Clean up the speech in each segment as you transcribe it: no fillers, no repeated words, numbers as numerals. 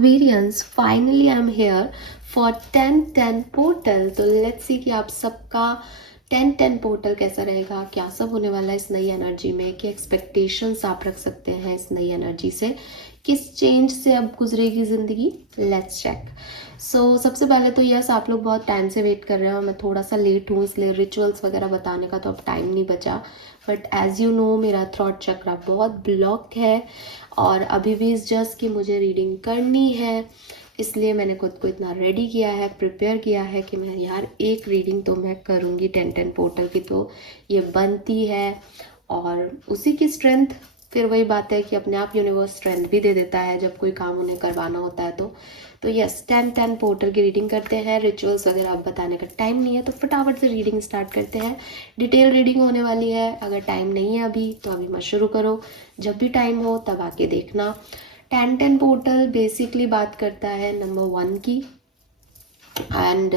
Aquarians, finally I'm here for 10-10 portal. तो let's see कि आप सबका 10-10 पोर्टल कैसा रहेगा, क्या सब होने वाला है इस नई एनर्जी में, क्या एक्सपेक्टेशंस आप रख सकते हैं इस नई एनर्जी से, किस चेंज से अब गुजरेगी ज़िंदगी। Let's check. सबसे पहले तो यस, आप लोग बहुत टाइम से वेट कर रहे हो, मैं थोड़ा सा लेट हूँ इसलिए रिचुअल्स वगैरह बताने का तो अब टाइम नहीं बचा। बट एज़ यू नो मेरा थ्रॉट चक्रा बहुत ब्लॉक है और अभी भी इस जस्ट कि मुझे रीडिंग करनी है, इसलिए मैंने खुद को इतना रेडी किया है, प्रिपेयर किया है कि मैं यार एक रीडिंग तो मैं करूँगी 10-10 पोर्टल की, तो ये बनती है। और उसी की स्ट्रेंथ, फिर वही बात है कि अपने आप यूनिवर्स स्ट्रेंथ भी दे देता है जब कोई काम उन्हें करवाना होता है। तो यस, 10-10 पोर्टल की रीडिंग करते हैं। रिचुअल्स वगैरह अब बताने का टाइम नहीं है, तो फटाफट से रीडिंग स्टार्ट करते हैं। डिटेल रीडिंग होने वाली है, अगर टाइम नहीं है अभी तो अभी मत शुरू करो, जब भी टाइम हो तब आके देखना। 10-10 पोर्टल बेसिकली बात करता है नंबर 1 की। एंड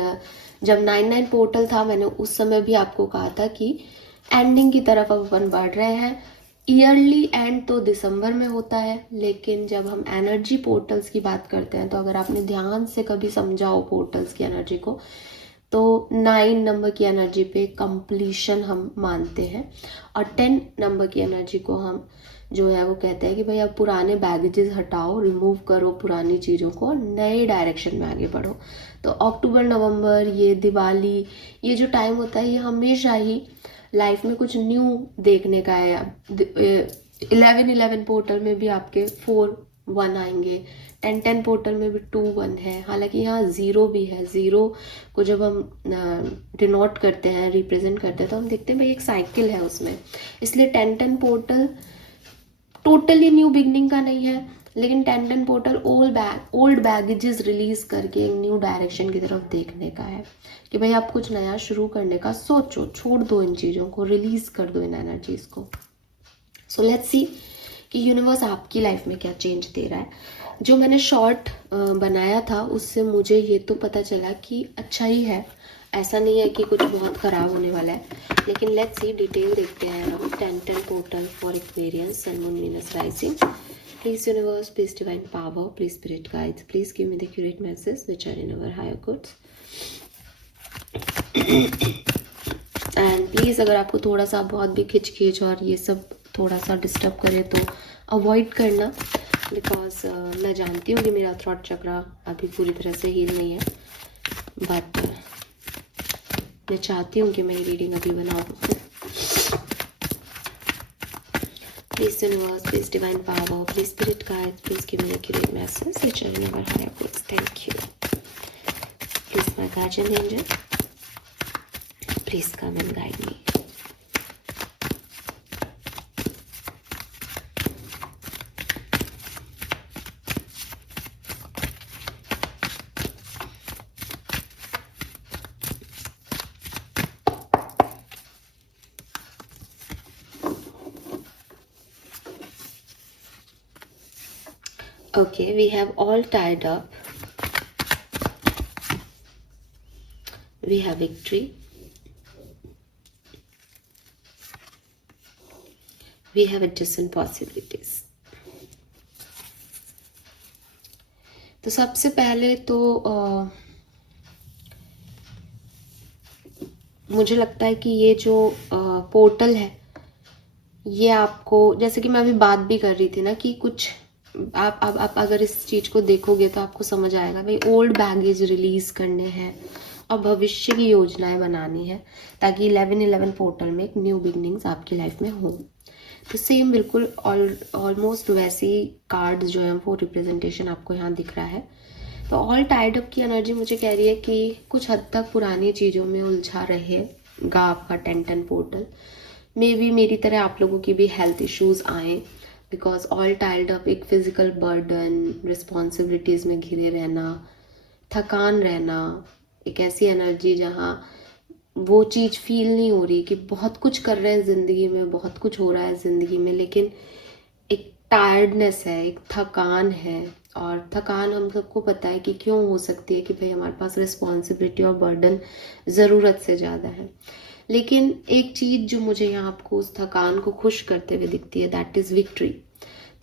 जब 9-9 पोर्टल था, मैंने उस समय भी आपको कहा था कि एंडिंग की तरफ अब अपन बढ़ रहे हैं। ईयरली एंड तो दिसंबर में होता है, लेकिन जब हम एनर्जी पोर्टल्स की बात करते हैं तो अगर आपने ध्यान से कभी समझा हो पोर्टल्स की एनर्जी को, तो 9 नंबर की एनर्जी पे कंप्लीशन हम मानते हैं और 10 नंबर की एनर्जी को हम जो है वो कहते हैं कि भाई अब पुराने बैगेजेस हटाओ, रिमूव करो पुरानी चीज़ों को, नए डायरेक्शन में आगे बढ़ो। तो अक्टूबर नवंबर, ये दिवाली, ये जो टाइम होता है ये हमेशा ही लाइफ में कुछ न्यू देखने का है। 11-11 पोर्टल में भी आपके 4-1 आएंगे, 10-10 पोर्टल में भी 2-1 है, हालांकि यहाँ 0 भी है। 0 को जब हम डिनोट करते हैं, रिप्रेजेंट करते हैं, तो हम देखते हैं भाई एक साइकिल है उसमें। इसलिए 10-10 पोर्टल टोटली न्यू बिगनिंग का नहीं है, लेकिन 10-10 पोर्टल ओल्ड बैगेजेस रिलीज करके एक न्यू डायरेक्शन की तरफ देखने का है कि भाई आप कुछ नया शुरू करने का सोचो, छोड़ दो इन चीज़ों को, रिलीज कर दो इन एनर्जीज को। सो लेट्स सी कि यूनिवर्स आपकी लाइफ में क्या चेंज दे रहा है। जो मैंने शॉर्ट बनाया था उससे मुझे ये तो पता चला कि अच्छा ही है, ऐसा नहीं है कि कुछ बहुत ख़राब होने वाला है। लेकिन लेट्स सी, डिटेल देखते हैं हम। 10-10 portal for Aquarians, sun, moon, Venus, rising. Please universe, please divine power, please spirit guides, please give me the accurate messages which are in our higher goods. And please, अगर आपको थोड़ा सा बहुत भी खिंच और ये सब थोड़ा सा डिस्टर्ब करे तो अवॉइड करना, बिकॉज मैं जानती हूँ कि मेरा थ्रॉट चक्रा अभी पूरी तरह से हील नहीं है, बट मैं चाहती हूँ कि मैं ये रीडिंग अभी बनाऊँ। Please universe, please divine power, please spirit guides, please give me accurate messages which are in our higher goods. Thank you. Please my guardian angel, please come and guide me. Okay, we have all tied up. We have victory. We have adjacent possibilities. तो सबसे पहले तो मुझे लगता है कि ये जो पोर्टल है ये आपको, जैसे कि मैं अभी बात भी कर रही थी ना कि कुछ आप अगर इस चीज़ को देखोगे तो आपको समझ आएगा भाई ओल्ड बैगेज रिलीज करने हैं और भविष्य की योजनाएं बनानी है, ताकि 11-11 पोर्टल में एक न्यू बिगनिंग्स आपकी लाइफ में हो। तो सेम बिल्कुल ऑलमोस्ट वैसे ही कार्ड्स जो है वो रिप्रेजेंटेशन आपको यहाँ दिख रहा है। तो ऑल टाइड अप की एनर्जी मुझे कह रही है कि कुछ हद तक पुरानी चीज़ों में उलझा रहेगा आपका 10-10 पोर्टल। मे बी मेरी तरह आप लोगों की भी हेल्थ इश्यूज आए, बिकॉज ऑल टाइल्ड अप एक फिजिकल बर्डन, रिस्पॉन्सिबिलिटीज़ में घिरे रहना, थकान रहना, एक ऐसी एनर्जी जहाँ वो चीज़ फील नहीं हो रही कि बहुत कुछ कर रहे हैं ज़िंदगी में, बहुत कुछ हो रहा है ज़िंदगी में, लेकिन एक टायर्डनेस है, एक थकान है। और थकान हम सबको पता है कि क्यों हो सकती है कि भाई हमारे पास रिस्पॉन्सिबिलिटी और बर्डन ज़रूरत से ज़्यादा है। लेकिन एक चीज़ जो मुझे यहाँ आपको उस थकान को खुश करते हुए दिखती है, दैट इज़ विक्ट्री।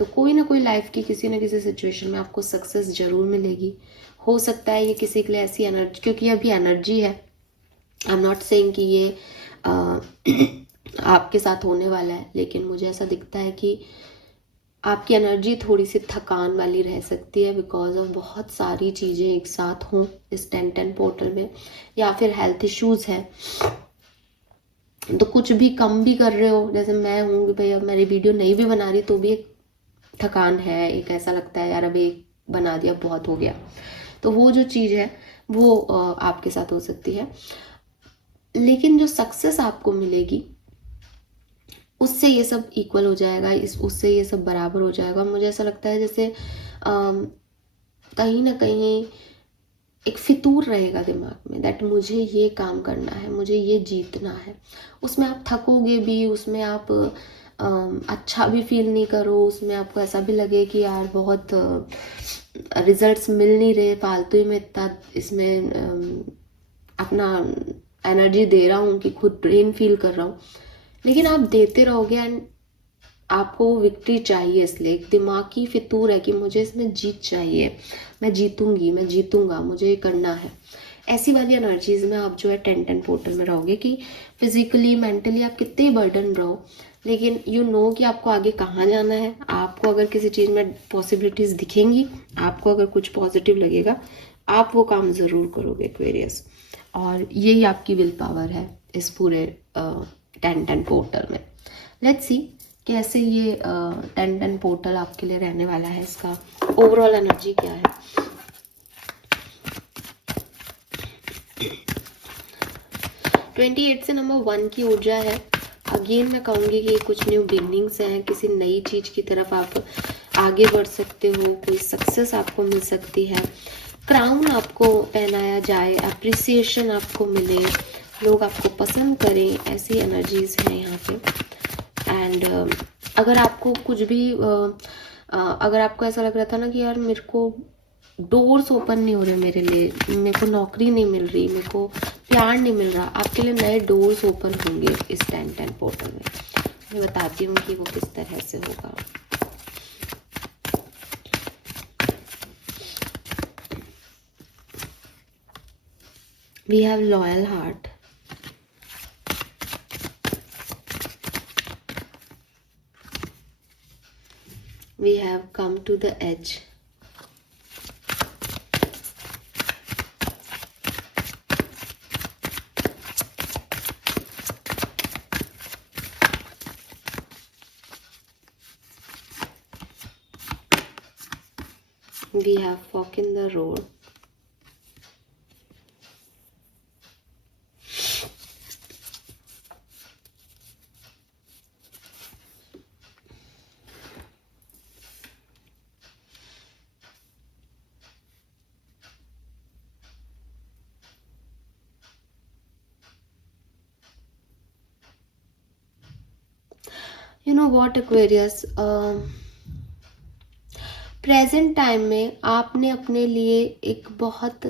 तो कोई ना कोई लाइफ की किसी ना किसी सिचुएशन में आपको सक्सेस जरूर मिलेगी। हो सकता है ये किसी के लिए ऐसी एनर्जी, क्योंकि अभी एनर्जी है, आई एम नॉट सेइंग कि ये आपके साथ होने वाला है, लेकिन मुझे ऐसा दिखता है कि आपकी एनर्जी थोड़ी सी थकान वाली रह सकती है बिकॉज ऑफ बहुत सारी चीज़ें एक साथ हों इस 10-10 पोर्टल में, या फिर हेल्थ इश्यूज है। तो कुछ भी कम भी कर रहे हो, जैसे मैं हूँ कि भाई अब मेरी वीडियो नहीं भी बना रही तो भी एक थकान है, एक ऐसा लगता है यार अभी बना दिया बहुत हो गया। तो वो जो चीज़ है वो आपके साथ हो सकती है, लेकिन जो सक्सेस आपको मिलेगी उससे ये सब इक्वल हो जाएगा, उससे ये सब बराबर हो जाएगा। मुझे ऐसा लगता है जैसे कहीं ना कहीं एक फितूर रहेगा दिमाग में, दैट मुझे ये काम करना है, मुझे ये जीतना है। उसमें आप थकोगे भी, उसमें आप अच्छा भी फील नहीं करो, उसमें आपको ऐसा भी लगे कि यार बहुत रिजल्ट्स मिल नहीं रहे, फालतू ही में इतना इसमें अपना एनर्जी दे रहा हूँ कि खुद ड्रेन फील कर रहा हूँ। लेकिन आप देते रहोगे एंड आपको वो विक्ट्री चाहिए, इसलिए एक दिमागी फितूर है कि मुझे इसमें जीत चाहिए, मैं जीतूंगी, मैं जीतूंगा, मुझे ये करना है। ऐसी वाली एनर्जीज में आप जो है 10-10 पोर्टल में रहोगे कि फिजिकली मेंटली आप कितने बर्डन रहो, लेकिन यू नो कि आपको आगे कहाँ जाना है। आपको अगर किसी चीज़ में पॉसिबिलिटीज दिखेंगी, आपको अगर कुछ पॉजिटिव लगेगा, आप वो काम ज़रूर करोगे एक्वेरियस। और यही आपकी विल पावर है इस पूरे 10-10 पोर्टल में। लेट्स सी कैसे ये 10-10 पोर्टल आपके लिए रहने वाला है, इसका ओवरऑल एनर्जी क्या है। 28 से नंबर 1 की ऊर्जा है। अगेन मैं कहूँगी कि कुछ न्यू बिगनिंग्स हैं, किसी नई चीज़ की तरफ आप आगे बढ़ सकते हो, कोई सक्सेस आपको मिल सकती है, क्राउन आपको पहनाया जाए, अप्रिसिएशन आपको मिले, लोग आपको पसंद करें, ऐसी एनर्जीज हैं यहाँ पे। एंड अगर आपको कुछ भी अगर आपको ऐसा लग रहा था ना कि यार मेरे को डोर्स ओपन नहीं हो रहे मेरे लिए, मेरे को नौकरी नहीं मिल रही, मेरे को प्यार नहीं मिल रहा, आपके लिए नए डोर्स ओपन होंगे इस 10-10 पोर्टल में। मैं बताती हूँ कि वो किस तरह से होगा। We have loyal heart. We have come to the edge. We have fork in the road. You know what, Aquarius, present time में आपने अपने लिए एक बहुत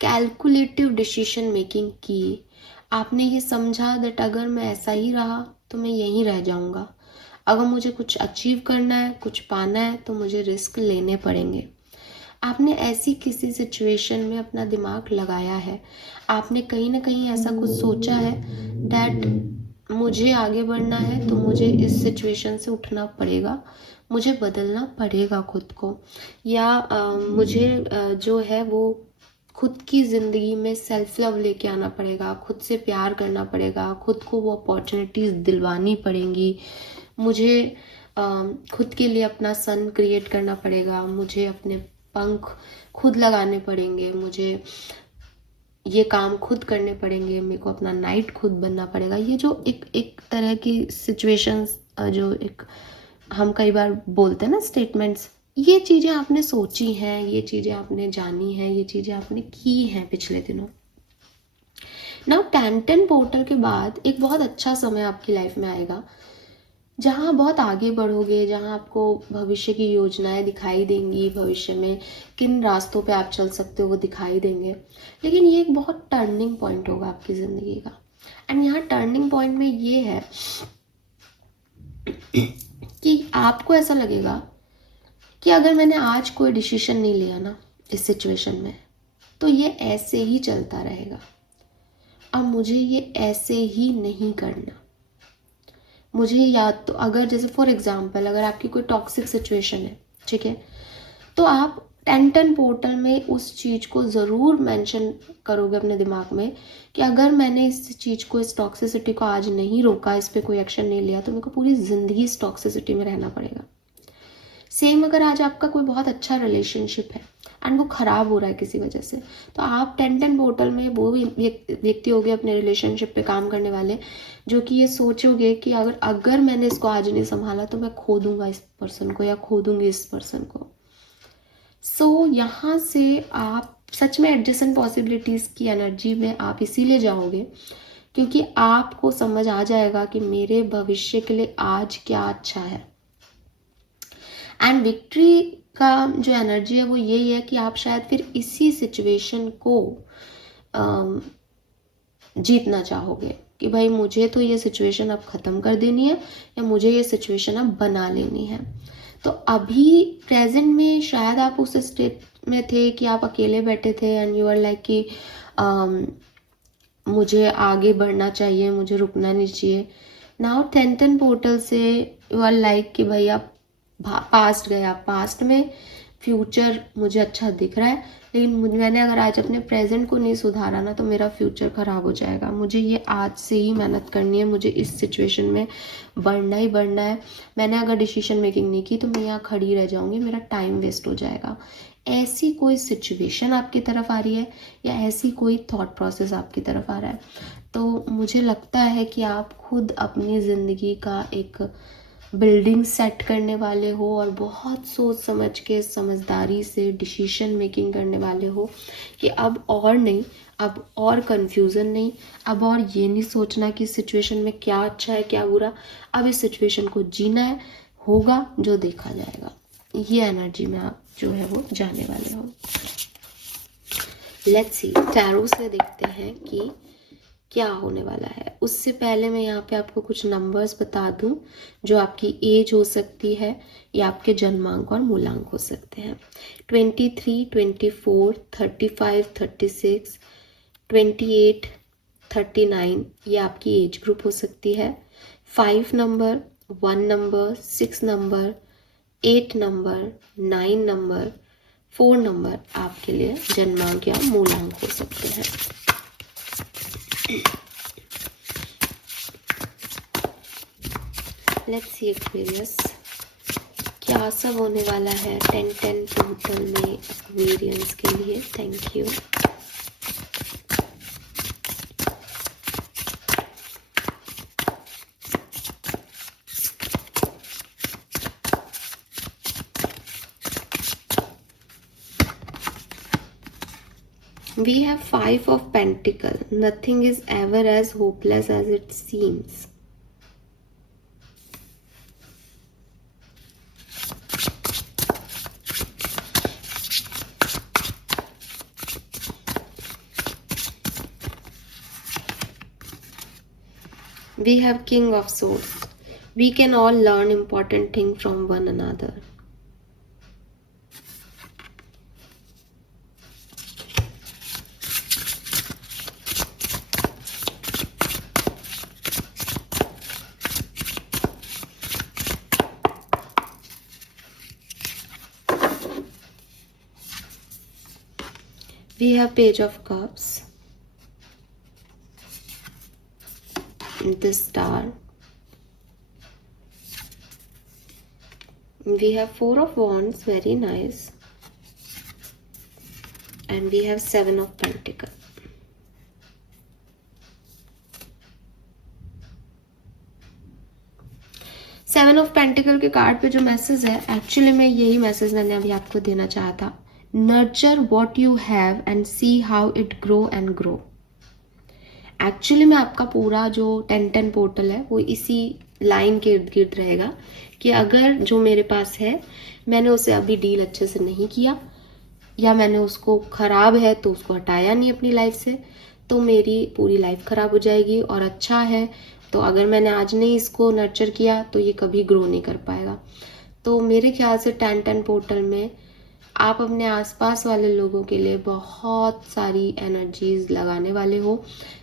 कैलकुलेटिव डिसीजन मेकिंग की। आपने ये समझा दैट अगर मैं ऐसा ही रहा तो मैं यहीं रह जाऊंगा, अगर मुझे कुछ अचीव करना है, कुछ पाना है, तो मुझे रिस्क लेने पड़ेंगे। आपने ऐसी किसी सिचुएशन में अपना दिमाग लगाया है, आपने कहीं ना कहीं ऐसा कुछ सोचा है दैट मुझे आगे बढ़ना है तो मुझे इस सिचुएशन से उठना पड़ेगा, मुझे बदलना पड़ेगा खुद को, या मुझे जो है वो खुद की ज़िंदगी में सेल्फ लव लेके आना पड़ेगा, खुद से प्यार करना पड़ेगा, खुद को वो अपॉर्चुनिटीज़ दिलवानी पड़ेंगी, मुझे खुद के लिए अपना सन क्रिएट करना पड़ेगा, मुझे अपने पंख खुद लगाने पड़ेंगे, मुझे ये काम खुद करने पड़ेंगे, मेरे को अपना नाइट खुद बनना पड़ेगा। ये जो एक तरह की सिचुएशंस जो एक हम कई बार बोलते हैं ना स्टेटमेंट्स, ये चीज़ें आपने सोची हैं, ये चीज़ें आपने जानी हैं, ये चीज़ें आपने की हैं पिछले दिनों। नाउ 10-10 पोर्टल के बाद एक बहुत अच्छा समय आपकी लाइफ में आएगा जहाँ बहुत आगे बढ़ोगे, जहाँ आपको भविष्य की योजनाएं दिखाई देंगी, भविष्य में किन रास्तों पे आप चल सकते हो वो दिखाई देंगे। लेकिन ये एक बहुत टर्निंग पॉइंट होगा आपकी ज़िंदगी का। एंड यहाँ टर्निंग पॉइंट में ये है कि आपको ऐसा लगेगा कि अगर मैंने आज कोई डिसीजन नहीं लिया ना इस सिचुएशन में, तो ये ऐसे ही चलता रहेगा। अब मुझे ये ऐसे ही नहीं करना। मुझे या तो अगर जैसे फॉर एग्जांपल अगर आपकी कोई टॉक्सिक सिचुएशन है, ठीक है, तो आप 10-10 पोर्टल में उस चीज़ को ज़रूर मेंशन करोगे अपने दिमाग में कि अगर मैंने इस चीज़ को, इस टॉक्सिसिटी को आज नहीं रोका, इस पर कोई एक्शन नहीं लिया, तो मेरे को पूरी ज़िंदगी इस टॉक्सिसिटी में रहना पड़ेगा। सेम अगर आज आपका कोई बहुत अच्छा रिलेशनशिप है एंड वो ख़राब हो रहा है किसी वजह से, तो आप 10-10 पोर्टल में वो व्यक्ति हो गए अपने रिलेशनशिप पे काम करने वाले, जो कि ये सोचोगे कि अगर मैंने इसको आज नहीं संभाला तो मैं खो दूंगा इस पर्सन को या खो दूंगी इस पर्सन को। सो यहाँ से आप सच में एडजेसेंट पॉसिबिलिटीज़ की एनर्जी में आप इसीलिए जाओगे क्योंकि आपको समझ आ जाएगा कि मेरे भविष्य के लिए आज क्या अच्छा है। एंड विक्ट्री का जो एनर्जी है वो यही है कि आप शायद फिर इसी सिचुएशन को जीतना चाहोगे कि भाई मुझे तो ये सिचुएशन अब ख़त्म कर देनी है या मुझे ये सिचुएशन अब बना लेनी है। तो अभी प्रेजेंट में शायद आप उस स्टेट में थे कि आप अकेले बैठे थे एंड यू आर लाइक कि मुझे आगे बढ़ना चाहिए, मुझे रुकना नहीं चाहिए। नाउ 10-10 पोर्टल से यू आर लाइक कि भाई आप पास्ट गया, पास्ट में फ्यूचर मुझे अच्छा दिख रहा है, लेकिन मैंने अगर आज अपने प्रेजेंट को नहीं सुधारा ना तो मेरा फ्यूचर ख़राब हो जाएगा। मुझे ये आज से ही मेहनत करनी है, मुझे इस सिचुएशन में बढ़ना ही बढ़ना है। मैंने अगर डिसीजन मेकिंग नहीं की तो मैं यहाँ खड़ी रह जाऊँगी, मेरा टाइम वेस्ट हो जाएगा। ऐसी कोई सिचुएशन आपकी तरफ आ रही है या ऐसी कोई थॉट प्रोसेस आपकी तरफ आ रहा है, तो मुझे लगता है कि आप खुद अपनी ज़िंदगी का एक बिल्डिंग सेट करने वाले हो और बहुत सोच समझ के समझदारी से डिसीजन मेकिंग करने वाले हो कि अब और नहीं, अब और कंफ्यूजन नहीं, अब और ये नहीं सोचना कि सिचुएशन में क्या अच्छा है क्या बुरा, अब इस सिचुएशन को जीना है, होगा जो देखा जाएगा। ये एनर्जी में आप जो है वो जाने वाले हो। लेट्स सी, टैरो से देखते हैं कि क्या होने वाला है। उससे पहले मैं यहाँ पे आपको कुछ नंबर्स बता दूँ जो आपकी एज हो सकती है या आपके जन्मांक और मूलांक हो सकते हैं। 23, 24, 35, 36, 28, 39 ये आपकी एज ग्रुप हो सकती है। 5 number, 1 number, 6 number, 8 number, 9 number, 4 number आपके लिए जन्मांक या मूलांक हो सकते हैं। लेट्स सी एक्वेरियस क्या सब होने वाला है 10-10 पोर्टल में एक्वेरियंस के लिए। Thank you. We have 5 of Pentacles. Nothing is ever as hopeless as it seems. We have King of Swords. We can all learn important things from one another. We have Page of Cups, the Star. We have 4 of Wands, very nice. And we have 7 of Pentacles. Seven of pentacle के card पे जो message है, actually में यही message मैंने अभी आपको देना चाहा था। Nurture what you have and see how it grow and grow. Actually में आपका पूरा जो 10-10 पोर्टल है वो इसी लाइन के इर्द गिर्द रहेगा कि अगर जो मेरे पास है मैंने उसे अभी डील अच्छे से नहीं किया या मैंने उसको खराब है तो उसको हटाया नहीं अपनी लाइफ से, तो मेरी पूरी लाइफ खराब हो जाएगी। और अच्छा है तो अगर मैंने आज नहीं इसको नर्चर किया तो ये कभी ग्रो नहीं कर पाएगा। तो मेरे ख्याल से 10-10 पोर्टल में आप अपने आसपास वाले लोगों के लिए बहुत सारी एनर्जीज लगाने वाले हो,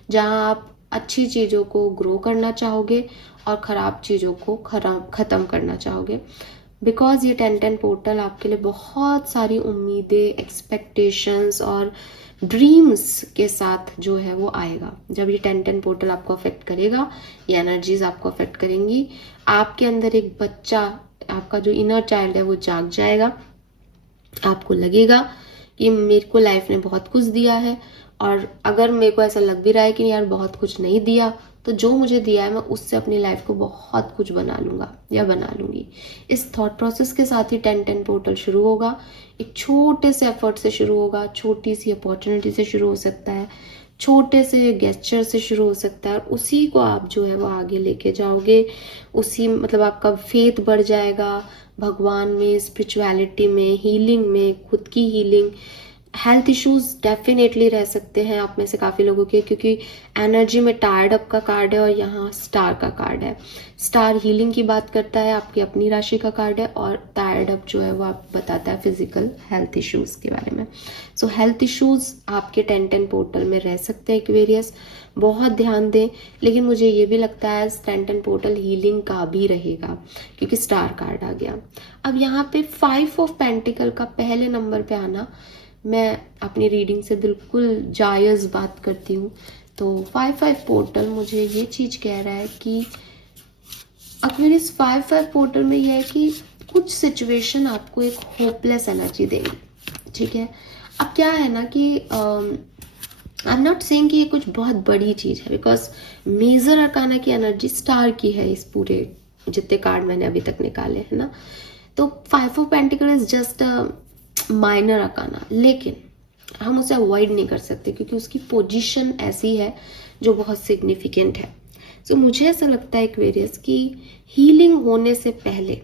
जहां आप अच्छी चीज़ों को ग्रो करना चाहोगे और ख़राब चीज़ों को ख़त्म करना चाहोगे। बिकॉज ये 10-10 पोर्टल आपके लिए बहुत सारी उम्मीदें, एक्सपेक्टेशंस और ड्रीम्स के साथ जो है वो आएगा। जब ये 10-10 पोर्टल आपको अफेक्ट करेगा, ये एनर्जीज आपको अफेक्ट करेंगी, आपके अंदर एक बच्चा, आपका जो इनर चाइल्ड है वो जाग जाएगा। आपको लगेगा कि मेरे को लाइफ ने बहुत कुछ दिया है, और अगर मेरे को ऐसा लग भी रहा है कि यार बहुत कुछ नहीं दिया, तो जो मुझे दिया है मैं उससे अपनी लाइफ को बहुत कुछ बना लूँगा या बना लूँगी। इस थॉट प्रोसेस के साथ ही 10-10 पोर्टल शुरू होगा। एक छोटे से एफर्ट से शुरू होगा, छोटी सी अपॉर्चुनिटी से शुरू हो सकता है, छोटे से गेस्चर से शुरू हो सकता है, और उसी को आप जो है वो आगे लेके जाओगे। उसी मतलब आपका फेथ बढ़ जाएगा भगवान में, स्पिरिचुअलिटी में, हीलिंग में, खुद की हीलिंग। हेल्थ इश्यूज डेफिनेटली रह सकते हैं आप में से काफ़ी लोगों के, क्योंकि एनर्जी में टायर्ड अप का कार्ड है और यहाँ स्टार का कार्ड है। स्टार हीलिंग की बात करता है, आपकी अपनी राशि का कार्ड है, और टायर्ड अप जो है वो आप बताता है फिजिकल हेल्थ इश्यूज के बारे में। सो हेल्थ इश्यूज आपके 10-10 पोर्टल में रह सकते हैं एक्वेरियस, बहुत ध्यान दें। लेकिन मुझे ये भी लगता है 10-10 पोर्टल हीलिंग का भी रहेगा, क्योंकि स्टार कार्ड आ गया। अब यहाँ पे 5 ऑफ पेंटिकल का पहले नंबर पे आना, मैं अपनी रीडिंग से बिल्कुल जायज़ बात करती हूँ। तो 5-5 पोर्टल मुझे ये चीज़ कह रहा है कि एक्वेरियस 5-5 पोर्टल में यह है कि कुछ सिचुएशन आपको एक होपलेस एनर्जी देगी, ठीक है। अब क्या है ना कि आई एम नॉट सेइंग कि ये कुछ बहुत बड़ी चीज़ है, बिकॉज मेजर अरकाना की एनर्जी स्टार की है इस पूरे जितने कार्ड मैंने अभी तक निकाले हैं ना। तो 5 of pentacle is just minor arcana, लेकिन हम उसे अवॉइड नहीं कर सकते क्योंकि उसकी पोजीशन ऐसी है जो बहुत सिग्निफिकेंट है। सो मुझे ऐसा लगता है एक्वेरियस कि हीलिंग होने से पहले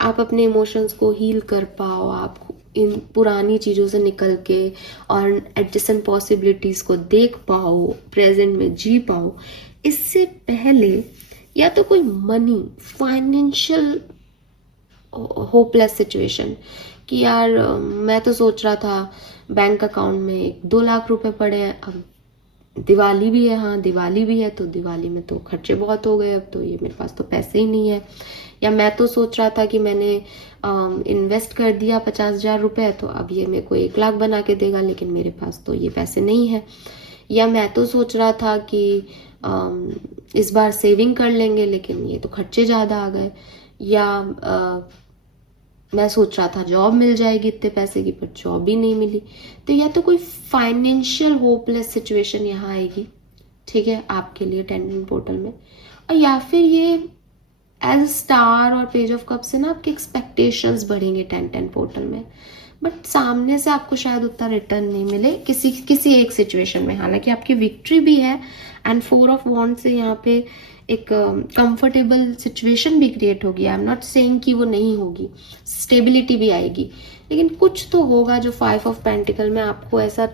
आप अपने इमोशंस को हील कर पाओ, आप इन पुरानी चीज़ों से निकल के और एडजस्टेंट पॉसिबिलिटीज़ को देख पाओ, प्रेजेंट में जी पाओ, इससे पहले या तो कोई मनी फाइनेंशियल होपलेस सिचुएशन कि यार मैं तो सोच रहा था बैंक अकाउंट में 2 लाख रुपए पड़े हैं, अब दिवाली भी है, हाँ दिवाली भी है, तो दिवाली में तो खर्चे बहुत हो गए, अब तो ये मेरे पास तो पैसे ही नहीं है। या मैं तो सोच रहा था कि मैंने इन्वेस्ट कर दिया 50,000 रुपये, तो अब ये मेरे को 1 लाख बना के देगा, लेकिन मेरे पास तो ये पैसे नहीं है। या मैं तो सोच रहा था कि इस बार सेविंग कर लेंगे, लेकिन ये तो खर्चे ज़्यादा आ गए। या मैं सोच रहा था जॉब मिल जाएगी इतने पैसे की, पर जॉब भी नहीं मिली। तो या तो कोई फाइनेंशियल होपलेस सिचुएशन यहाँ आएगी, ठीक है, आपके लिए 10-10 पोर्टल में। और या फिर ये एज स्टार और पेज ऑफ कप से ना आपके एक्सपेक्टेशंस बढ़ेंगे 10-10 पोर्टल में, बट सामने से आपको शायद उतना रिटर्न नहीं मिले किसी एक सिचुएशन में। हालांकि आपकी विक्ट्री भी है, एंड 4 ऑफ वॉन्ड से यहाँ पे एक कंफर्टेबल सिचुएशन भी क्रिएट होगी। आई एम नॉट सेइंग कि वो नहीं होगी, स्टेबिलिटी भी आएगी, लेकिन कुछ तो होगा जो 5 ऑफ पेंटिकल में आपको ऐसा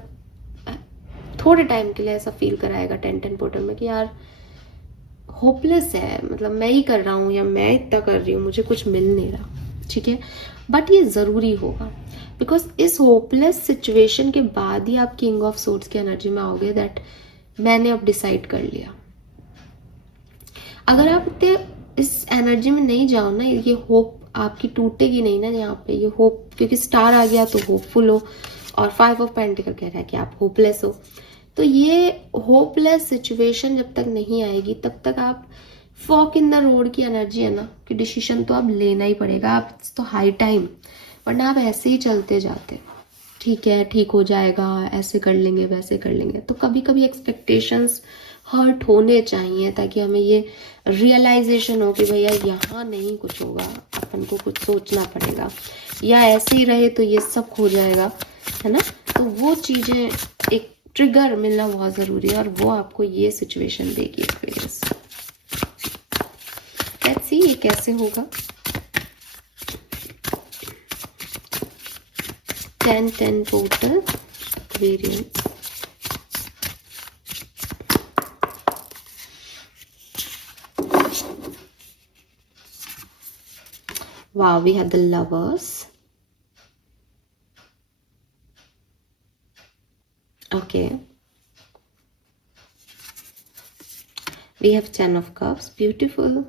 थोड़े टाइम के लिए ऐसा फील कराएगा 10-10 पोर्टल में कि यार होपलेस है, मतलब मैं ही कर रहा हूँ या मैं इतना कर रही हूँ, मुझे कुछ मिल नहीं रहा, ठीक है। बट ये ज़रूरी होगा, बिकॉज इस होपलेस सिचुएशन के बाद ही आप किंग ऑफ सोर्ड्स की एनर्जी में आओगे, दैट मैंने अब डिसाइड कर लिया। अगर आप इस एनर्जी में नहीं जाओ ना, ये होप आपकी टूटेगी नहीं ना यहाँ पे। ये होप, क्योंकि स्टार आ गया तो होपफुल हो, और 5 ऑफ पेंटिकल कह रहा है कि आप होपलेस हो। तो ये होपलेस सिचुएशन जब तक नहीं आएगी तब तक आप फॉक इन द रोड की एनर्जी है ना, कि डिसीजन तो अब लेना ही पड़ेगा, आप तो हाई टाइम, वरना आप ऐसे ही चलते जाते, ठीक है ठीक हो जाएगा, ऐसे कर लेंगे वैसे कर लेंगे। तो कभी कभी एक्सपेक्टेशंस हर्ट होने चाहिए, ताकि हमें ये रियलाइजेशन हो कि भैया यहाँ नहीं कुछ होगा, अपन को कुछ सोचना पड़ेगा, या ऐसे ही रहे तो ये सब खो जाएगा, है ना। तो वो चीज़ें, एक ट्रिगर मिलना बहुत ज़रूरी है, और वो आपको ये सिचुएशन देगी एक्सपीरियंस। लेट्स सी ये कैसे होगा। 10-10 portal variance. Wow, we have the lovers. Okay. We have 10 of cups. Beautiful.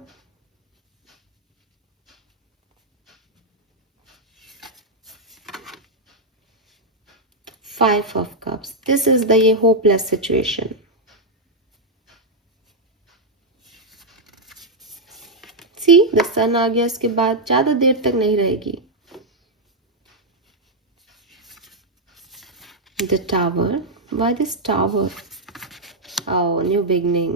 Five of cups. This is the ये hopeless situation. See, the sun आ गया, इसके बाद ज़्यादा देर तक नहीं रहेगी. The tower. Why this tower? Oh, new beginning.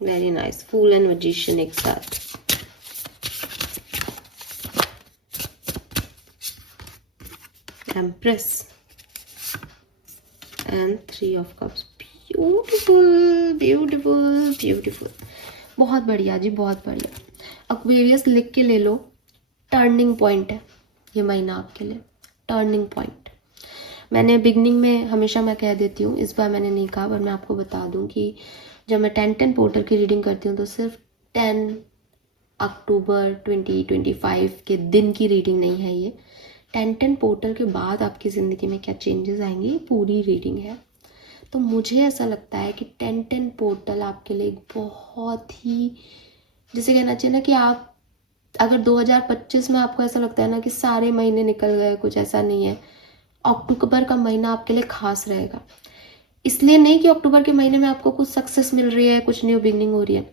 Very nice. Fool and magician एक साथ. Empress and 3 of cups. Beautiful, beautiful, beautiful. बहुत बढ़िया जी, बहुत बढ़िया. Aquarius लिख के ले लो. टर्निंग पॉइंट है ये महीना आपके लिए. Turning point. मैंने बिगनिंग में हमेशा मैं कह देती हूँ, इस बार मैंने नहीं कहा, पर मैं आपको बता दूँ कि जब मैं 10-10 पोर्टल की रीडिंग करती हूँ तो सिर्फ 10 अक्टूबर 2025 के दिन की रीडिंग नहीं है ये. 10-10 पोर्टल के बाद आपकी ज़िंदगी में क्या चेंजेस आएंगे, ये पूरी रीडिंग है. तो मुझे ऐसा लगता है कि 10-10 पोर्टल आपके लिए बहुत ही, जैसे कहना चाहिए ना कि आप अगर 2025 में आपको ऐसा लगता है ना कि सारे महीने निकल गए, कुछ ऐसा नहीं है. अक्टूबर का महीना आपके लिए खास रहेगा. इसलिए नहीं कि अक्टूबर के महीने में आपको कुछ सक्सेस मिल रही है, कुछ न्यू बिगनिंग हो रही है,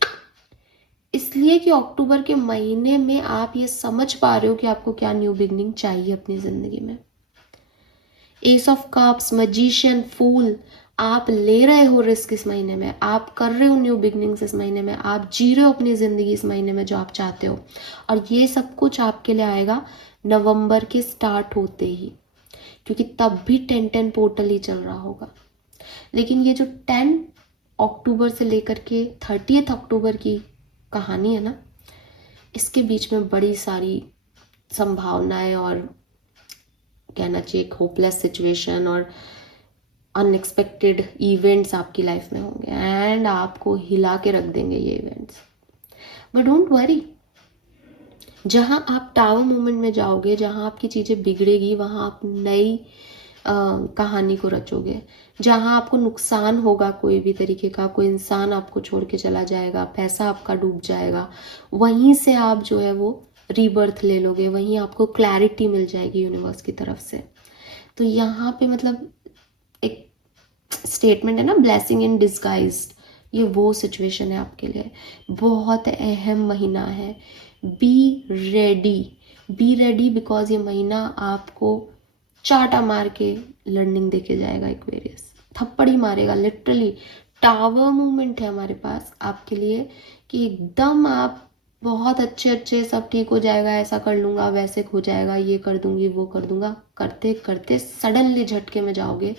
इसलिए कि अक्टूबर के महीने में आप ये समझ पा रहे हो कि आपको क्या न्यू बिगनिंग चाहिए अपनी ज़िंदगी में. एस ऑफ कप्स, मैजिशियन, फूल. आप ले रहे हो रिस्क इस महीने में, आप कर रहे हो न्यू बिगनिंग्स इस महीने में, आप जी रहे हो अपनी ज़िंदगी इस महीने में जो आप चाहते हो. और ये सब कुछ आपके लिए आएगा नवंबर के स्टार्ट होते ही, क्योंकि तब भी 10-10 पोर्टल ही चल रहा होगा. लेकिन ये जो 10 अक्टूबर से लेकर के 30 अक्टूबर की कहानी है ना, इसके बीच में बड़ी सारी संभावनाएं और कहना चाहिए एक होपलेस सिचुएशन और अनएक्सपेक्टेड इवेंट्स आपकी लाइफ में होंगे एंड आपको हिला के रख देंगे ये इवेंट्स. बट डोंट वरी, जहां आप टावर मूवमेंट में जाओगे, जहां आपकी चीज़ें बिगड़ेगी, वहां आप नई कहानी को रचोगे. जहां आपको नुकसान होगा कोई भी तरीके का, कोई इंसान आपको छोड़ के चला जाएगा, पैसा आपका डूब जाएगा, वहीं से आप जो है वो रीबर्थ ले लोगे, वहीं आपको क्लैरिटी मिल जाएगी यूनिवर्स की तरफ से. तो यहाँ पे मतलब एक स्टेटमेंट है ना, ब्लेसिंग इन डिस्गाइज्ड, ये वो सिचुएशन है आपके लिए. बहुत अहम महीना है. बी रेडी बिकॉज ये महीना आपको चाटा मार के लर्निंग देके जाएगा. एक्वेरियस थप्पड़ ही मारेगा लिटरली. टावर मूवमेंट है हमारे पास आपके लिए कि एकदम आप बहुत अच्छे सब ठीक हो जाएगा, ऐसा कर लूँगा, वैसे हो जाएगा, ये कर दूंगी, वो कर दूंगा, करते करते सडनली झटके में जाओगे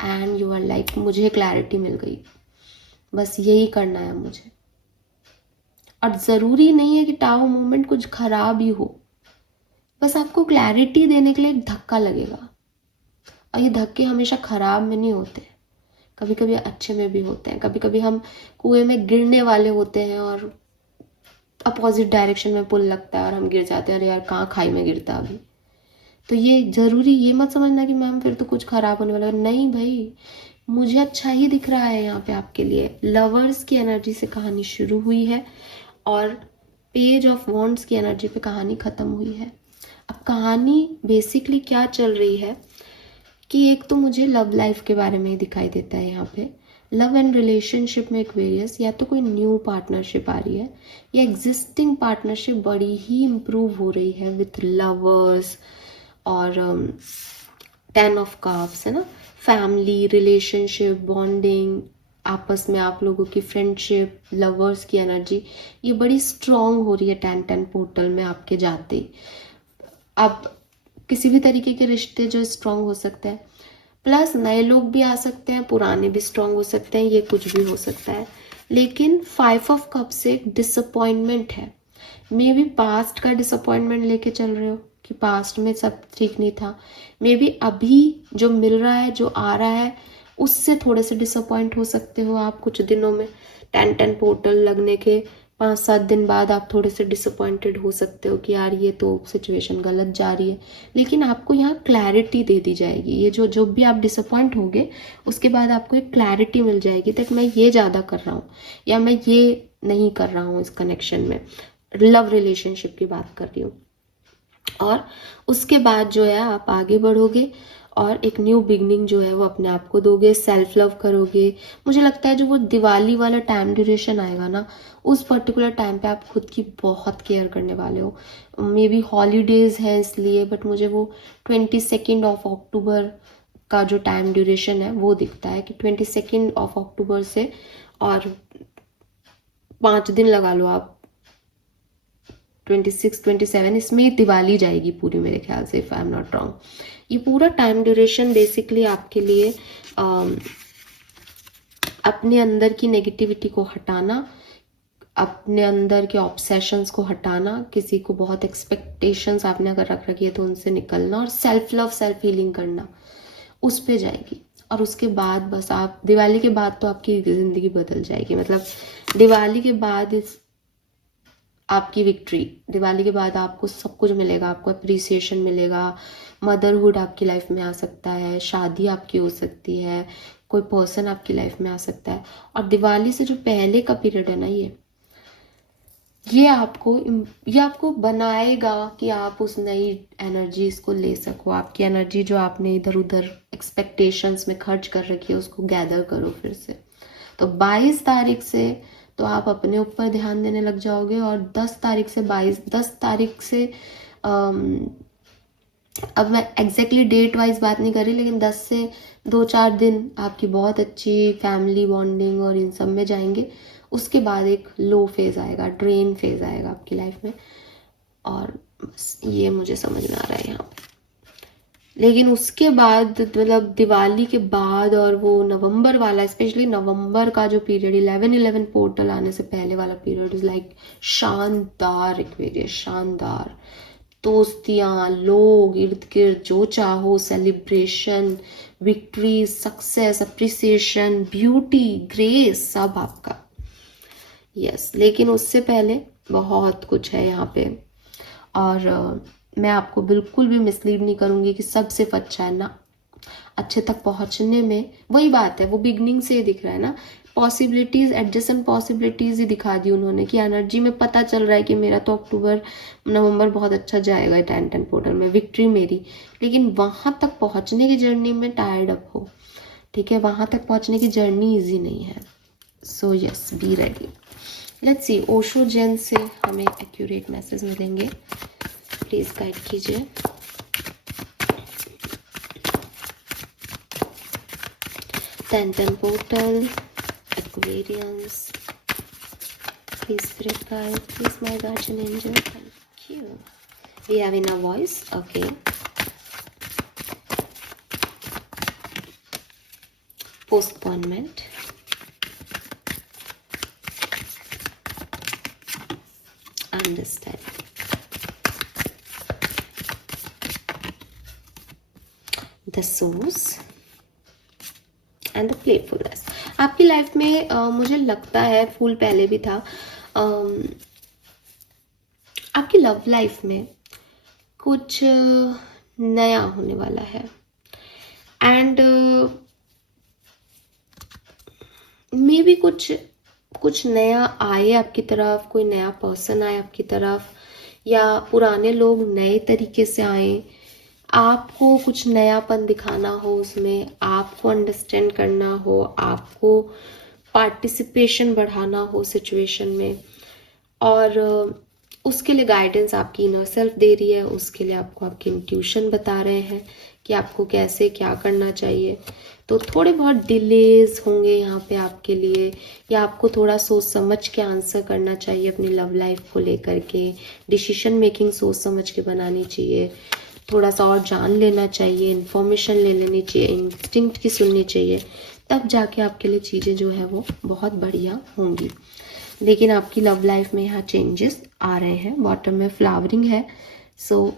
एंड यू आर लाइक मुझे क्लैरिटी मिल गई, बस यही करना है मुझे. और ज़रूरी नहीं है कि टावर मूवमेंट कुछ खराब ही हो, बस आपको क्लैरिटी देने के लिए एक धक्का लगेगा. और ये धक्के हमेशा खराब में नहीं होते, कभी कभी अच्छे में भी होते हैं. कभी कभी हम कुएं में गिरने वाले होते हैं और अपोजिट डायरेक्शन में पुल लगता है और हम गिर जाते हैं, अरे यार कहाँ खाई में गिरता अभी. तो ये ज़रूरी ये मत समझना कि मैम फिर तो कुछ खराब होने वाला है. नहीं भाई, मुझे अच्छा ही दिख रहा है यहाँ पे आपके लिए. लवर्स की एनर्जी से कहानी शुरू हुई है और पेज ऑफ वॉन्ड्स की एनर्जी पे कहानी ख़त्म हुई है. अब कहानी बेसिकली क्या चल रही है कि एक तो मुझे लव लाइफ के बारे में ही दिखाई देता है यहाँ पे. लव एंड रिलेशनशिप में एक्वेरियस, या तो कोई न्यू पार्टनरशिप आ रही है या एग्जिस्टिंग पार्टनरशिप बड़ी ही इम्प्रूव हो रही है विथ लवर्स. और 10 ऑफ कप्स है ना, फैमिली, रिलेशनशिप, बॉन्डिंग, आपस में आप लोगों की फ्रेंडशिप, लवर्स की एनर्जी ये बड़ी स्ट्रॉन्ग हो रही है 10-10 पोर्टल में आपके जाते ही। अब किसी भी तरीके के रिश्ते जो स्ट्रॉन्ग हो सकते हैं, प्लस नए लोग भी आ सकते हैं, पुराने भी स्ट्रॉन्ग हो सकते हैं, ये कुछ भी हो सकता है। लेकिन 5 ऑफ कप से एक डिसअपॉइंटमेंट है। मे बी पास्ट का डिसअपॉइंटमेंट लेके चल रहे हो कि पास्ट में सब ठीक नहीं था। मे बी अभी जो मिल रहा है, जो आ रहा है, उससे थोड़े से डिसअपॉइंट हो सकते हो आप कुछ दिनों में। 10-10 पोर्टल लगने के 5-7 दिन बाद आप थोड़े से डिसअपॉइंटेड हो सकते हो कि यार ये तो सिचुएशन गलत जा रही है। लेकिन आपको यहाँ क्लैरिटी दे दी जाएगी। ये जो जो भी आप डिसअपॉइंट होगे उसके बाद आपको एक क्लैरिटी मिल जाएगी तक मैं ये ज़्यादा कर रहा हूँ या मैं ये नहीं कर रहा हूँ इस कनेक्शन में। लव रिलेशनशिप की बात कर रही हूँ। और उसके बाद जो है आप आगे बढ़ोगे और एक न्यू बिगनिंग जो है वो अपने आप को दोगे, सेल्फ लव करोगे। मुझे लगता है जो वो दिवाली वाला टाइम ड्यूरेशन आएगा ना, उस पर्टिकुलर टाइम पे आप खुद की बहुत केयर करने वाले हो। मे बी हॉलीडेज है इसलिए, बट मुझे वो 22 ऑफ अक्टूबर का जो टाइम ड्यूरेशन है वो दिखता है कि 22 ऑफ अक्टूबर से और 5 दिन लगा लो आप, 26-27 इसमें दिवाली जाएगी पूरी मेरे ख्याल से, if I am not wrong. ये पूरा टाइम ड्यूरेशन बेसिकली आपके लिए अपने अंदर की नेगेटिविटी को हटाना, अपने अंदर के ऑब्सेशंस को हटाना, किसी को बहुत एक्सपेक्टेशंस आपने अगर रख रखी है तो उनसे निकलना और सेल्फ लव, सेल्फ हीलिंग करना, उस पे जाएगी। और उसके बाद बस आप दिवाली के बाद तो आपकी ज़िंदगी बदल जाएगी। मतलब दिवाली के बाद इस आपकी विक्ट्री, दिवाली के बाद आपको सब कुछ मिलेगा। आपको अप्रिसिएशन मिलेगा, मदरहुड आपकी लाइफ में आ सकता है, शादी आपकी हो सकती है, कोई पर्सन आपकी लाइफ में आ सकता है। और दिवाली से जो पहले का पीरियड है ना, ये आपको बनाएगा कि आप उस नई एनर्जीज को ले सको। आपकी एनर्जी जो आपने इधर उधर एक्सपेक्टेशंस में खर्च कर रखी है उसको गैदर करो फिर से। तो 22 तारीख से तो आप अपने ऊपर ध्यान देने लग जाओगे और 10 तारीख से अब मैं एग्जैक्टली डेट वाइज बात नहीं कर रही, लेकिन 10 से 2-4 दिन आपकी बहुत अच्छी फैमिली बॉन्डिंग और इन सब में जाएंगे। उसके बाद एक लो फेज आएगा, ड्रेन फेज आएगा आपकी लाइफ में। और बस ये मुझे समझ में आ रहा है यहाँ। लेकिन उसके बाद मतलब दिवाली के बाद और वो नवंबर वाला, स्पेशली नवंबर का जो पीरियड 11-11 पोर्टल आने से पहले वाला पीरियड इज लाइक शानदार एक्वेरियस, शानदार। दोस्तियाँ, लोग, इर्द गिर्द जो चाहो, celebration, victory, success, appreciation, beauty, grace, सब आपका। यस, लेकिन उससे पहले बहुत कुछ है यहाँ पे। और मैं आपको बिल्कुल भी मिसलीड नहीं करूँगी कि सब सिर्फ अच्छा है ना। अच्छे तक पहुँचने में वही बात है, वो बिगनिंग से ही दिख रहा है ना। पॉसिबिलिटीज़, एडजस्टेंट पॉसिबिलिटीज़ ही दिखा दी उन्होंने कि एनर्जी में पता चल रहा है कि मेरा तो अक्टूबर नवंबर बहुत अच्छा जाएगा 10-10 पोर्टल में, विक्ट्री मेरी। लेकिन वहाँ तक पहुँचने की जर्नी में टायर्ड अप हो, ठीक है। वहाँ तक पहुँचने की जर्नी ईजी नहीं है। So yes, be ready. Let's see Osho Zen से हमें एक्यूरेट मैसेज मिलेंगे, प्लीज गाइड कीजिए। Ten portal, Aquarians, please spirit guide, please my guardian angel, thank you. We have in a voice, okay. Postponement, understand, the source and the playfulness. आपकी life में मुझे लगता है, फूल पहले भी था, आपकी लव लाइफ में कुछ नया होने वाला है। एंड मे बी कुछ नया आए आपकी तरफ, कोई नया पर्सन आए आपकी तरफ, या पुराने लोग नए तरीके से आए। आपको कुछ नयापन दिखाना हो उसमें, आपको अंडरस्टैंड करना हो, आपको पार्टिसिपेशन बढ़ाना हो सिचुएशन में। और उसके लिए गाइडेंस आपकी इनर सेल्फ दे रही है, उसके लिए आपको आपके इंट्यूशन बता रहे हैं कि आपको कैसे क्या करना चाहिए। तो थोड़े बहुत डिलेज होंगे यहाँ पे आपके लिए, या आपको थोड़ा सोच समझ के आंसर करना चाहिए अपनी लव लाइफ को लेकर के। डिसीजन मेकिंग सोच समझ के बनानी चाहिए, थोड़ा सा और जान लेना चाहिए, इन्फॉर्मेशन ले लेनी चाहिए, इंस्टिंक्ट की सुननी चाहिए, तब जाके आपके लिए चीज़ें जो है वो बहुत बढ़िया होंगी। लेकिन आपकी लव लाइफ में यहाँ चेंजेस आ रहे हैं, बॉटम में फ्लावरिंग है। सो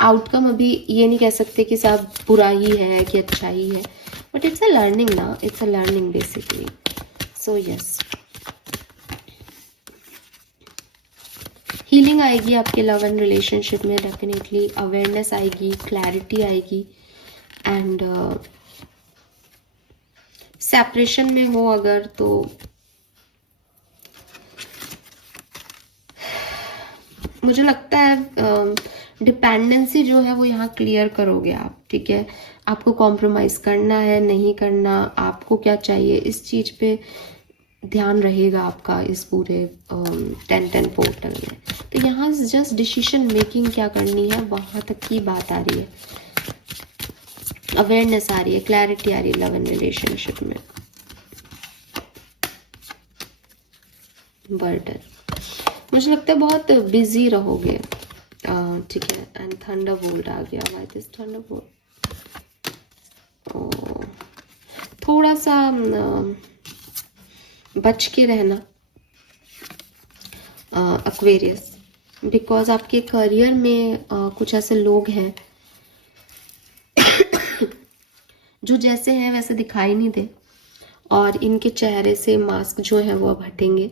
आउटकम अभी ये नहीं कह सकते कि सब बुरा ही है कि अच्छा ही है, बट इट्स अ लर्निंग ना, it's a learning basically. So yes, healing आएगी आपके लव एंड रिलेशनशिप में, डेफिनेटली अवेयरनेस आएगी, क्लैरिटी आएगी। एंड सेपरेशन में हो अगर तो मुझे लगता है डिपेंडेंसी जो है वो यहाँ क्लियर करोगे आप, ठीक है। आपको कॉम्प्रोमाइज करना है नहीं करना, आपको क्या चाहिए, इस चीज़ पे ध्यान रहेगा आपका इस पूरे 10-10 पोर्टल में। तो यहाँ जस्ट डिसीजन मेकिंग क्या करनी है वहाँ तक की बात आ रही है, अवेयरनेस आ रही है, क्लैरिटी आ रही है लव एंड रिलेशनशिप में। बर्डन, मुझे लगता है बहुत बिजी रहोगे, ठीक है। एंड थंडरबोल्ट आ गया, व्हाई दिस थंडरबोल्ट, थोड़ा सा बच के रहना एक्वेरियस, बिकॉज आपके करियर में कुछ ऐसे लोग हैं जो जैसे हैं वैसे दिखाई नहीं दे, और इनके चेहरे से मास्क जो है वो अब हटेंगे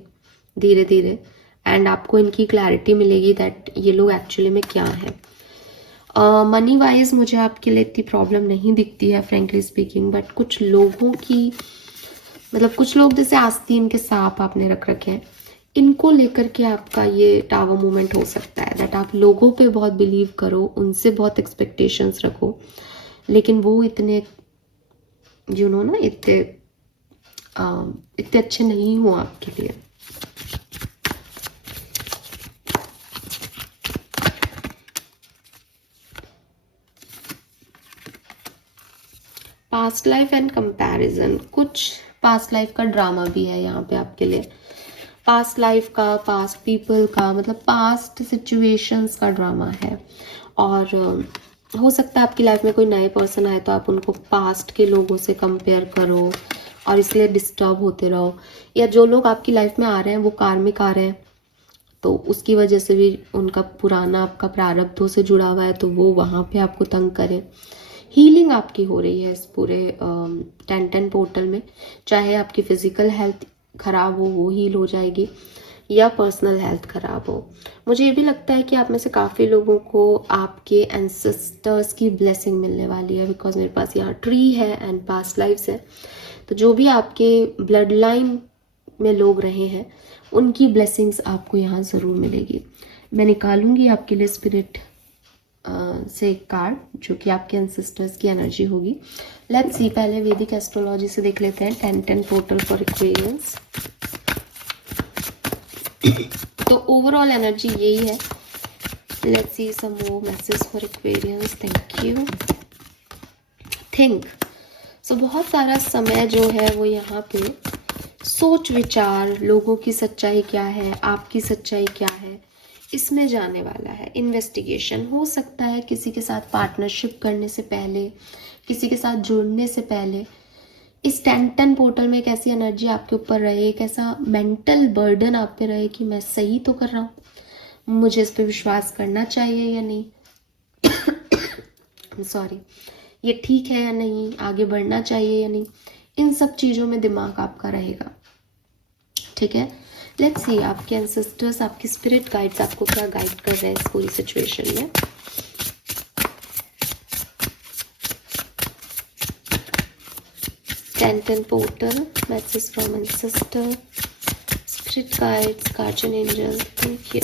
धीरे धीरे, एंड आपको इनकी क्लैरिटी मिलेगी दैट ये लोग एक्चुअली में क्या है। मनी वाइज मुझे आपके लिए इतनी प्रॉब्लम नहीं दिखती है फ्रेंकली स्पीकिंग, बट कुछ लोगों की, मतलब कुछ लोग जैसे आस्तीन के सांप आपने रख रखे हैं, इनको लेकर के आपका ये टावर मूवमेंट हो सकता है दैट आप लोगों पे बहुत बिलीव करो, उनसे बहुत एक्सपेक्टेशंस रखो, लेकिन वो इतने यू नो ना इतने अच्छे नहीं हो आपके लिए। पास्ट लाइफ एंड कंपैरिजन, कुछ पास्ट लाइफ का ड्रामा भी है यहाँ पे आपके लिए, पास्ट लाइफ का, पास्ट पीपल का, मतलब पास्ट सिचुएशंस का ड्रामा है। और हो सकता है आपकी लाइफ में कोई नए पर्सन आए तो आप उनको पास्ट के लोगों से कंपेयर करो और इसलिए डिस्टर्ब होते रहो, या जो लोग आपकी लाइफ में आ रहे हैं वो कार्मिक आ रहे हैं तो उसकी वजह से भी उनका पुराना आपका प्रारब्धों से जुड़ा हुआ है तो वो वहाँ पे आपको तंग करें। हीलिंग आपकी हो रही है इस पूरे 10-10 पोर्टल में, चाहे आपकी फिजिकल हेल्थ खराब हो वो हील हो जाएगी, या पर्सनल हेल्थ खराब हो। मुझे ये भी लगता है कि आप में से काफ़ी लोगों को आपके एंसेस्टर्स की ब्लेसिंग मिलने वाली है, बिकॉज मेरे पास यहाँ ट्री है एंड पास्ट लाइफ्स है। तो जो भी आपके ब्लड लाइन में लोग रहे हैं उनकी ब्लेसिंग्स आपको यहाँ ज़रूर मिलेगी। मैं निकालूंगी आपके लिए स्पिरिट से एक कार्ड जो कि आपके एंसेस्टर्स की एनर्जी होगी। लेट्स सी, पहले वैदिक एस्ट्रोलॉजी से देख लेते हैं 10-10 पोर्टल फॉर एक्वेरियंस। तो ओवरऑल एनर्जी यही है। Let's see some more message for Aquarians. Thank you. Think, so बहुत सारा समय जो है वो यहाँ पे सोच विचार, लोगों की सच्चाई क्या है, आपकी सच्चाई क्या है, इसमें जाने वाला है। इन्वेस्टिगेशन हो सकता है किसी के साथ पार्टनरशिप करने से पहले, किसी के साथ जुड़ने से पहले इस 10-10 पोर्टल में एक ऐसी एनर्जी आपके ऊपर रहे, एक ऐसा मेंटल बर्डन आप पे रहे कि मैं सही तो कर रहा हूँ, मुझे इस पे विश्वास करना चाहिए या नहीं, सॉरी, ये ठीक है या नहीं, आगे बढ़ना चाहिए या नहीं, इन सब चीज़ों में दिमाग आपका रहेगा, ठीक है। लेट्स सी आपके एंसेस्टर्स, आपके स्पिरिट गाइड्स आपको क्या गाइड कर रहे हैं इस पूरी सिचुएशन में। Ten portal message from ancestor, spirit guides, guardian angel, thank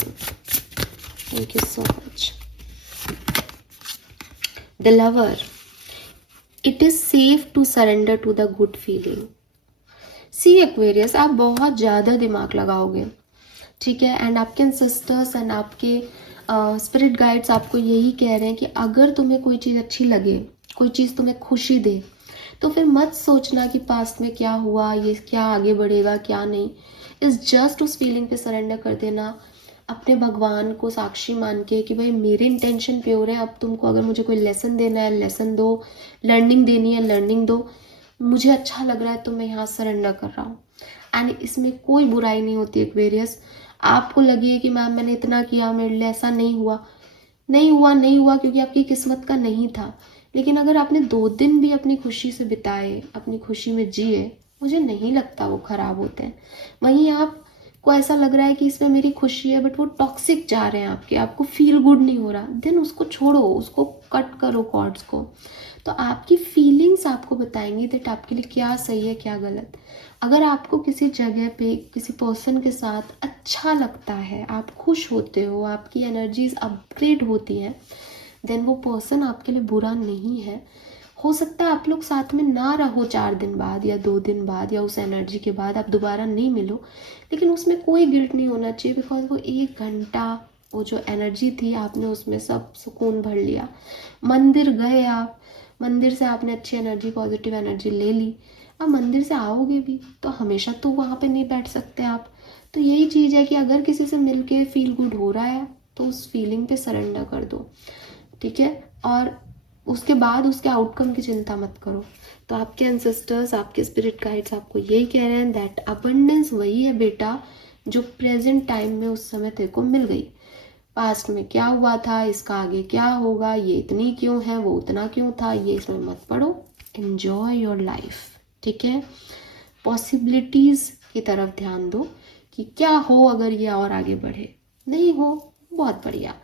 you so much. The lover, it is safe to surrender to the good feeling. See Aquarius, आप बहुत ज़्यादा दिमाग लगाओगे, ठीक है। एंड आपके एंसेस्टर्स एंड आपके स्पिरिट गाइड्स आपको यही कह रहे हैं कि अगर तुम्हें कोई चीज़ अच्छी लगे, कोई चीज़ तुम्हें खुशी दे, तो फिर मत सोचना कि पास्ट में क्या हुआ, ये क्या आगे बढ़ेगा क्या नहीं। इस जस्ट उस फीलिंग पे सरेंडर कर देना, अपने भगवान को साक्षी मान के कि भाई मेरे इंटेंशन प्योर है, अब तुमको अगर मुझे कोई लेसन देना है लेसन दो, लर्निंग देनी है लर्निंग दो, मुझे अच्छा लग रहा है तो मैं यहाँ सरेंडर कर रहा हूँ। एंड इसमें कोई बुराई नहीं होती एक्वेरियस। आपको लगे कि मैम मैंने इतना किया मेरे लिए ऐसा नहीं हुआ, नहीं हुआ नहीं हुआ क्योंकि आपकी किस्मत का नहीं था। लेकिन अगर आपने 2 दिन भी अपनी खुशी से बिताए, अपनी खुशी में जिए, मुझे नहीं लगता वो खराब होते हैं। वहीं आपको ऐसा लग रहा है कि इसमें मेरी खुशी है बट वो टॉक्सिक जा रहे हैं आपके, आपको फील गुड नहीं हो रहा, देन उसको छोड़ो, उसको कट करो कॉर्ड्स को। तो आपकी फीलिंग्स आपको बताएंगी दैट आपके लिए क्या सही है क्या गलत। अगर आपको किसी जगह पे किसी पर्सन के साथ अच्छा लगता है, आप खुश होते हो, आपकी एनर्जीज अपग्रेड होती हैं, देन वो पर्सन आपके लिए बुरा नहीं है। हो सकता है आप लोग साथ में ना रहो 4 दिन बाद या 2 दिन बाद या उस एनर्जी के बाद आप दोबारा नहीं मिलो, लेकिन उसमें कोई गिल्ट नहीं होना चाहिए, बिकॉज वो 1 घंटा वो जो एनर्जी थी आपने उसमें सब सुकून भर लिया। मंदिर गए आप, मंदिर से आपने अच्छी एनर्जी पॉजिटिव एनर्जी ले ली, अब मंदिर से आओगे भी तो हमेशा तो वहाँ पे नहीं बैठ सकते आप। तो यही चीज़ है कि अगर किसी से मिलके फील गुड हो रहा है तो उस फीलिंग पे सरेंडर कर दो, ठीक है। और उसके बाद उसके आउटकम की चिंता मत करो। तो आपके एंसेस्टर्स, आपके स्पिरिट गाइड्स आपको यही कह रहे हैं दैट अबंडेंस वही है बेटा जो प्रेजेंट टाइम में उस समय तेरे को मिल गई। पास्ट में क्या हुआ था, इसका आगे क्या होगा, ये इतनी क्यों है, वो उतना क्यों था, ये इसमें मत पढ़ो। एन्जॉय योर लाइफ, ठीक है। पॉसिबिलिटीज़ की तरफ ध्यान दो कि क्या हो अगर ये और आगे बढ़े, नहीं हो बहुत बढ़िया,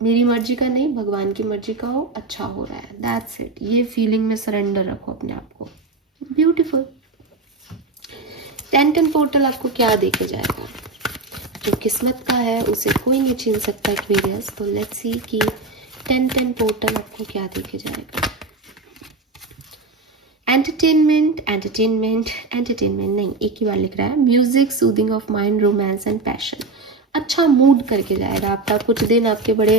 मेरी मर्जी का नहीं भगवान की मर्जी का हो, अच्छा हो रहा है, दैट्स इट। ये फीलिंग में सरेंडर रखो अपने आप को। ब्यूटीफुल। 10-10 पोर्टल आपको क्या देके जाएगा? जो किस्मत का है उसे कोई नहीं छीन सकता एक्वेरियस। तो लेट्स सी कि 10-10 पोर्टल आपको क्या देके जाएगा। एंटरटेनमेंट एंटरटेनमेंट एंटरटेनमेंट नहीं, एक ही बार लिख रहा है। Music, soothing of mind, romance and passion. अच्छा मूड करके जाएगा आपका। कुछ दिन आपके बड़े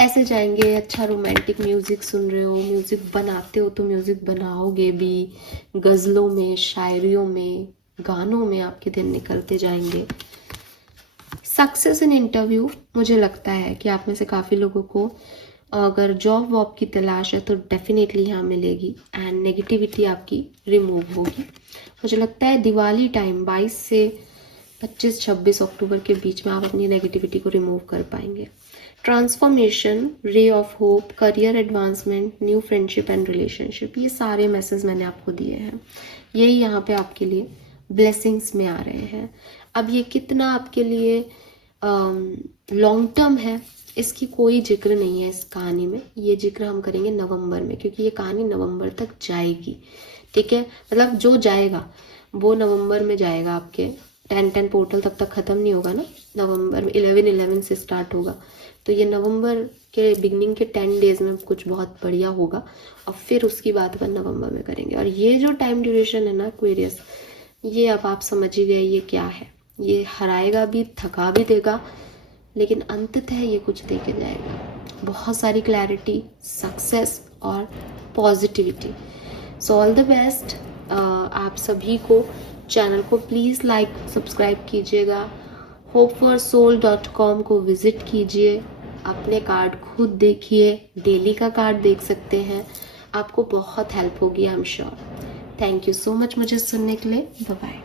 ऐसे जाएंगे, अच्छा रोमांटिक म्यूजिक सुन रहे हो, म्यूजिक बनाते हो तो म्यूजिक बनाओगे भी, गज़लों में, शायरियों में, गानों में आपके दिन निकलते जाएंगे। सक्सेस इन इंटरव्यू, मुझे लगता है कि आप में से काफ़ी लोगों को अगर जॉब वॉब की तलाश है तो डेफिनेटली यहाँ मिलेगी। एंड नेगेटिविटी आपकी रिमूव होगी। मुझे लगता है दिवाली टाइम 22 से 25-26 अक्टूबर के बीच में आप अपनी नेगेटिविटी को रिमूव कर पाएंगे। Transformation, ray of hope, career advancement, new friendship and relationship, ये सारे मैसेज मैंने आपको दिए हैं। यही यहाँ पे आपके लिए ब्लेसिंग्स में आ रहे हैं। अब ये कितना आपके लिए लॉन्ग टर्म है इसकी कोई जिक्र नहीं है इस कहानी में। ये जिक्र हम करेंगे नवंबर में, क्योंकि ये कहानी नवंबर तक जाएगी, ठीक है। मतलब जो जाएगा वो नवंबर में जाएगा। आपके 10-10 पोर्टल तब तक ख़त्म नहीं होगा ना, नवंबर में 11-11 से स्टार्ट होगा। तो ये नवंबर के बिगनिंग के 10 डेज में कुछ बहुत बढ़िया होगा और फिर उसकी बात अपन नवंबर में करेंगे। और ये जो टाइम ड्यूरेशन है ना एक्वेरियस, ये अब आप समझ ही गए ये क्या है। ये हराएगा भी, थका भी देगा, लेकिन अंततः ये कुछ दे के जाएगा। बहुत सारी क्लैरिटी, सक्सेस और positivity. So all the best आप सभी को। चैनल को प्लीज़ लाइक सब्सक्राइब कीजिएगा। hopeforsoul.com को विज़िट कीजिए, अपने कार्ड खुद देखिए, डेली का कार्ड देख सकते हैं, आपको बहुत हेल्प होगी I am sure. Thank you so much मुझे सुनने के लिए। Bye bye.